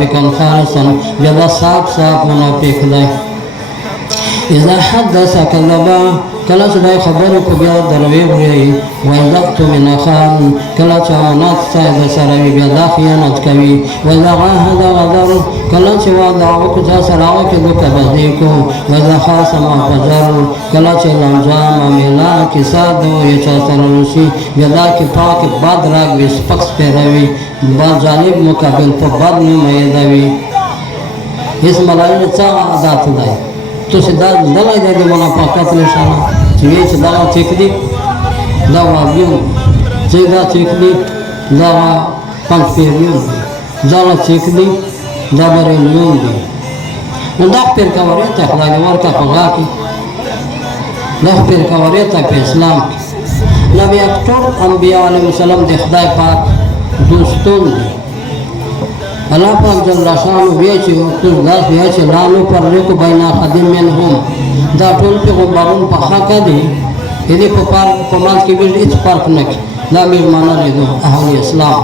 بكم خالصا جدا صاف صاف منافق له إذا حدث كذبا کله چې دا خبرې په بیا دروغ وایي وإذا اؤتمن خان کله چې امانت سره سره وي بیا دا خیانت کوي وإذا عاهد غدر کله چې وعده وکړه سره وکړي کبدي کو وإذا خاصم فجر کله چې لنجا معامله کیسه دوی چې سره وشي بیا دا کې پاک بد راغوي سپک سپیروي با جانب مقابل په بد نه مېدوي هیڅ ملایانو څه عادت دی تو چې دا دلای دی منافقت نشانه چې وی چې دا ټیک دی دا واجب چې دا ټیک دی دا پنځ پیریون دا ټیک دی دا بریلیون دی نو دا پر کاوره ته خدای ورکا پغا کی دا پر کاوره ته په اسلام کې نبی اکټور انبیاء علیهم السلام د خدای پاک دوستون دي الله پاک جل شانو وی چې تو داس وی چې لانو پر لیکو بینا خادم منهم دا ټول په غوړون په حق دي دې په پار په ماس کې به هیڅ فرق نه کوي دا مې معنا لیدو اهل اسلام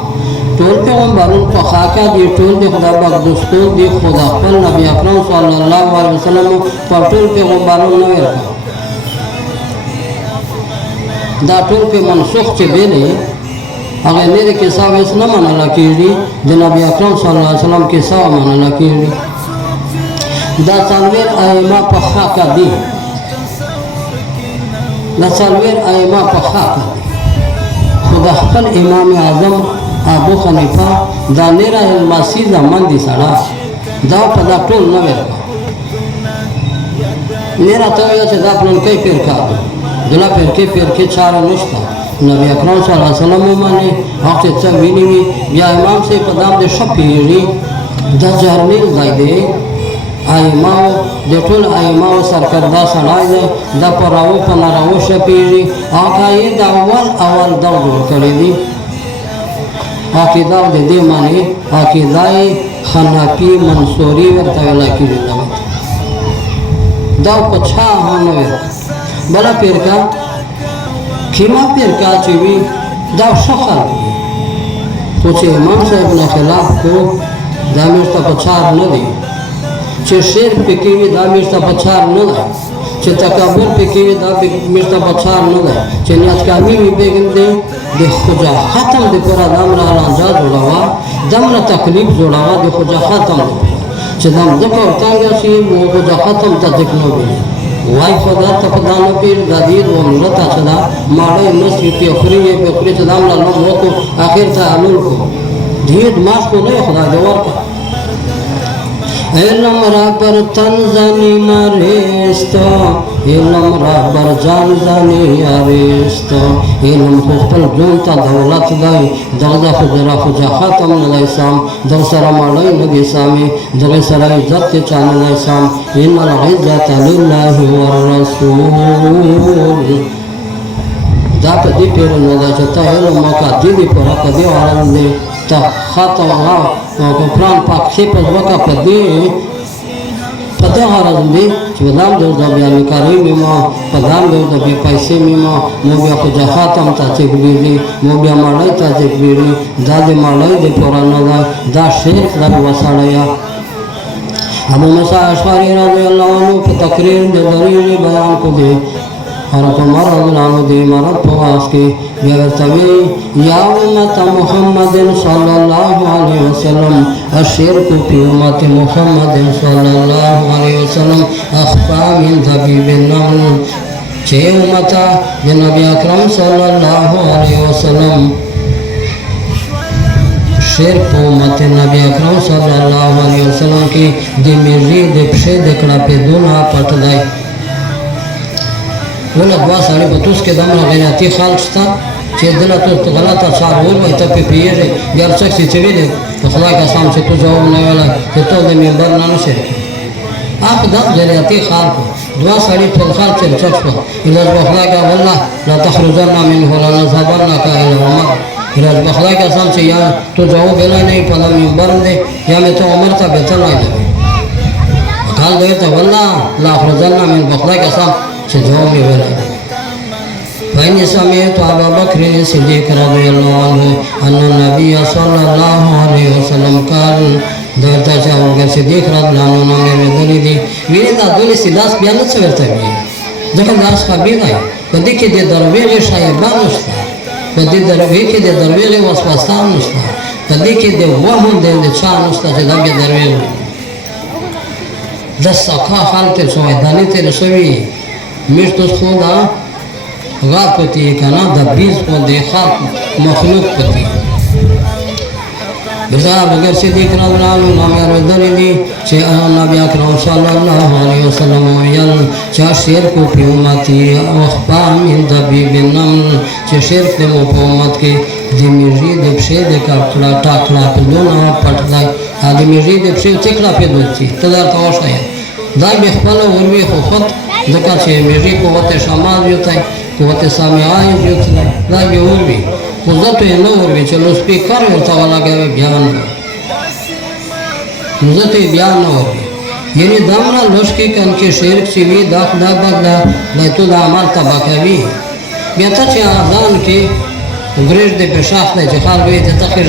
ټول په غوړون په حق دي ټول د خدای پاک دوستون دي خدا خپل نبی اکرم صلی الله علیه وسلم په ټول په غوړون نه ورکړ دا ټول په منسوخ چې ویلې هغه نه کې صاحب اسلام نه کېږي د نبی اکرم صلی الله علیه وسلم کې صاحب نه کېږي دا څلور ائمه په حق دي دا څلور ائمه په حق دي خدا خپل امام اعظم ابو حنیفه دا نره المسی زمان دي سره دا په دا ټول نه ورکړه نره ته یو چې دا پلان کوي پیر کا دلا پیر کې چار نشته نبی اکرم صلی الله علیه وسلم باندې هغه څه ویلي بیا امام سے په دام د شپېری د جرنیل غایده ائمه د ټول ائمه سرکردا سړای د پراو په نارو شپېری هغه یې د اول دور کړی دی عقیده د دې معنی عقیده حنفی منصوری ورته ویل کېږي دا په چا هنوي بل پیر کا خیمه پیر کا چې وی دا شخص خو چې امام صاحب نه خلاف کو دا مرته پچار نه دی چې شیر پکې وی دا مرته پچار نه دی چې تکبر پکې وی دا مرته پچار نه دی چې نیت کامی وی بیگم دی د خدا ختم دی پر ادم را لانجا جوړوا دمره تکلیف جوړوا د خدا ختم چې دم ځکه ورتاګه شي مو خدا ختم ته ذکر وي وای خدا ته خدانو پیر د دې و مرته صدا ماړې نسې په خوري په خوري ته دام له نو کو اخر ته علول کو دې ماس کو نه خدا دې ورکا علم را پر تن زنی نارستا علم را پر جان زنی یارستا علم خپل جون ته دولت دی دغه خجرا خجا ختم نه سام د سره مړی نه سامي دغه سره عزت ته نه سام ان العزت لله والرسول دا په دې پیر نه دا چې ته علم کا دې پر په دې عالم دې ته خاطر او قرآن پاک شي په وکا په دې غرض دې چې ولام د بیان کوي مې په دام د پیسې مې مو بیا خو ختم ته چې ویلي مو بیا مړی ته چې ویلي دا دې مړی دې پرانه دا شیخ در وسړیا ابو موسی اشعری رضی الله عنه په تقریر د دلیل بیان کو دي حضرت عمر رضی اللہ عنہ دی مرد پواس کی بیرتوی یا امت محمد صلی اللہ علیہ وسلم الشرک فی امت محمد صلی اللہ علیہ وسلم اخفا من ذبیب النمل چھے امتا جنبی اکرم صلی اللہ علیہ وسلم شرک امت نبی اکرم صلی اللہ علیہ وسلم کی دی مرزی دی پشے دکڑا پی دونا پٹ دائی ونه دوا سړی په توس کې دمره غیرتي خلق شته چې دله تو غلطه څار ووایي ته پې پوهېږې بیا هر څه چې ویلې په خدای قسم چې تو جواب نه ویلی چې ته د ممبر نه نشې آپ دا غیرتي خلق دوا سړي ټول خلق چې چک شوه الاج به خدای کا والله لا تخرجن منه لنذهبنک الی عمر الاج به خدای قسم چې یا تو جواب ویلی نه په دا ممبر دی یا مې ته عمر ته بهتلی دی قال دی ته والله لا اخرجن من به خدای قسم جواب ویلا فإن سمعت أبا بكر الصديق رضي الله عنه أن النبي صلى الله عليه وسلم قال دورتا چې اورګر صدیق رضی الله عنه مې ودلې دي ویني دا دونې سلاس بیا نه څه ورته وي ځکه داس خبرې دی په دې کې د درویغ شایبان نشته په دې درویغ کې د درویغ وسوسه نشته په دې کې د وهم د چا نشته چې دا به درویغ د سکا حال ته شوی دانې ته رسوي میشتو خو دا غا پتی کنه د بیز په دې خاص مخلوق پتی بذا بغیر صدیق رضی الله عنه مې ورته دي چې نبی اکرم صلی الله علیه وسلم ویل چې شرک په امتی او خپام من دبیب النمل چې شرک د امت کې د میږي د پښې د کاکړه ټاکړه په دونه پټلای د میږي د پښې ټکړه په دوی ته دا توښه دا به خپل ورمي خو خود ځکه چې میږي قوت شمال یو ته قوت سامعه یو ته دا به ورمي خو ځکه یې نه ورمي چې نو سپیکر ورته ولاګوي بیان نو ځکه بیان نه ورمي یعنی دامنا لوش کې کن کې شرک چې وی دا خدا بدلا نه ته د عمل تبا کوي بیا ته چې اذان کې ګریډ د پښاخ نه چې خال وي ته تخیر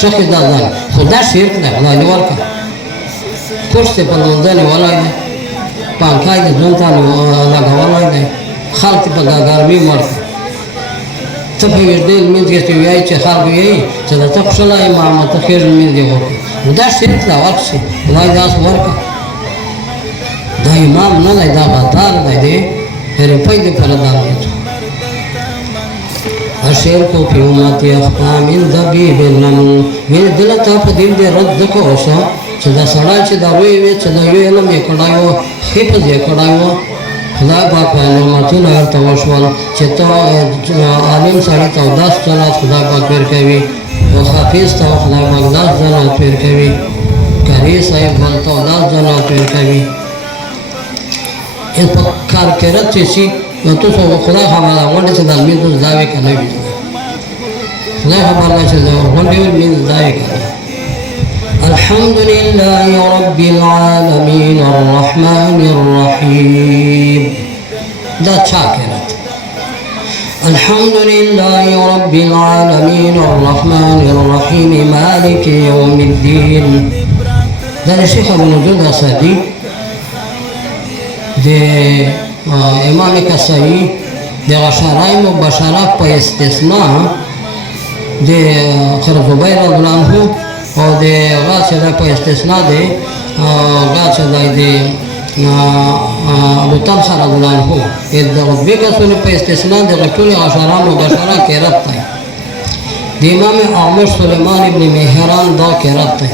شخه دا ځان خدا شرک نه ولا ورکا کورسته په لوندنه ولای نه پانکای د ځونتا لا غوالای نه خالت په ګرمي مرته ته په دې مې چې وایي چې خال وي چې دا ته خپل امام ته خیر مې دی وکړه دا شرک نه ورشي وای دا ورکا دا امام نه دا غدار دی هر په دې پر دا الشرك في أمتي أخفى من دبيب النمل من دلتا په دین دې رد کو اوسه چې دا سړی چې دا وی چې دا یو علم یې کړایو حفظ یې کړایو خدای پاک په نعمتونو ورته وشول چې ته عالم سړی ته 10 جنات خدای پاک ورکوي او حافظ ته خدای پاک 10 جنات ورکوي کاری صاحب ته 10 جنات ورکوي په کار کې راځي چې نو تو څو خدای خبره وړي چې د میندو ځاوي کنه وي خدای خبره چې دا وړي میندو ځاوي کنه الحمد لله رب العالمين الرحمن الرحيم دا شاکرت الحمد لله رب العالمين الرحمن الرحيم مالك يوم الدين دا الشيخ ابن جود اسدي ده امام کسائی د غشرای مبشره په استثناء د خرزبیر رضی الله عنه او د غاشره په استثناء د غاشره د ابو طلحه رضی الله عنه د ربی کسونه په استثناء د ټول غشره مبشره کې راځي د امام احمد سليمان ابن مهران دا کې راځي